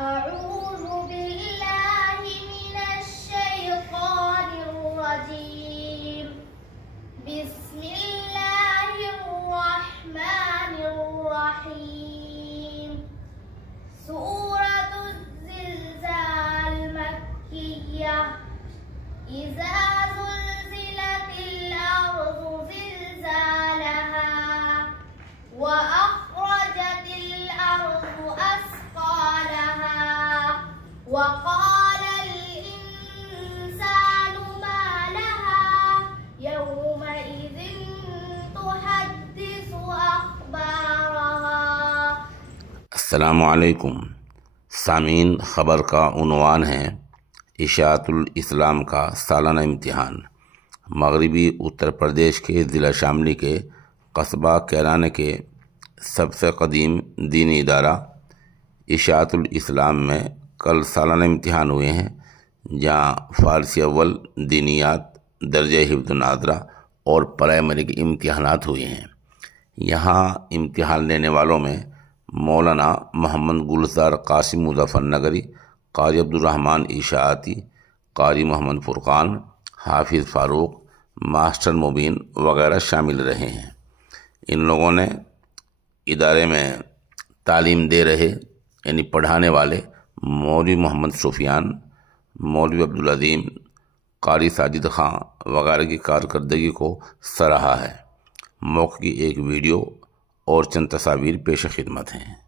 أعوذ بالله من الشيطان الرجيم بسم الله الرحمن الرحيم سورة الزلزال مكية إذا زلزلت الأرض زلزالها وأخرجت الأرض أثقالها وقال الإنسان ما لها يومئذ تحدث أخبارها। अस्सलामु अलैकुम सामीन, ख़बर का उन्वान है इशाअतुल इस्लाम का सालाना इम्तिहान। मगरबी उत्तर प्रदेश के ज़िला शामली के कस्बा कैराने के सबसे कदीम दीनी इदारा इशाअतुल इस्लाम में कल सालाना इम्तिहान हुए हैं, जहां फ़ारसी अव्वल, दीनियात, दर्जे हिफ्ज़ नाज़रा और प्राइमरी के इम्तिहानात हुए हैं। यहाँ इम्तिहान लेने वालों में मौलाना मोहम्मद गुलजार कासिम मुज़फ़्फ़रनगरी, क़ारी अब्दुर्रहमान इशाअती, क़ारी मोहम्मद फ़ुरक़ान, हाफिज़ फ़ारूक, मास्टर मुबीन वगैरह शामिल रहे हैं। इन लोगों ने इदारे में तालीम दे रहे यानी पढ़ाने वाले मौलवी मोहम्मद सुफियान, मौलवी अब्दुल अज़ीम, क़ारी साजिद ख़ान वगैरह की कारकर्दगी को सराहा है। मौक़े की एक वीडियो और चंद तस्वीर पेश खिदमत हैं।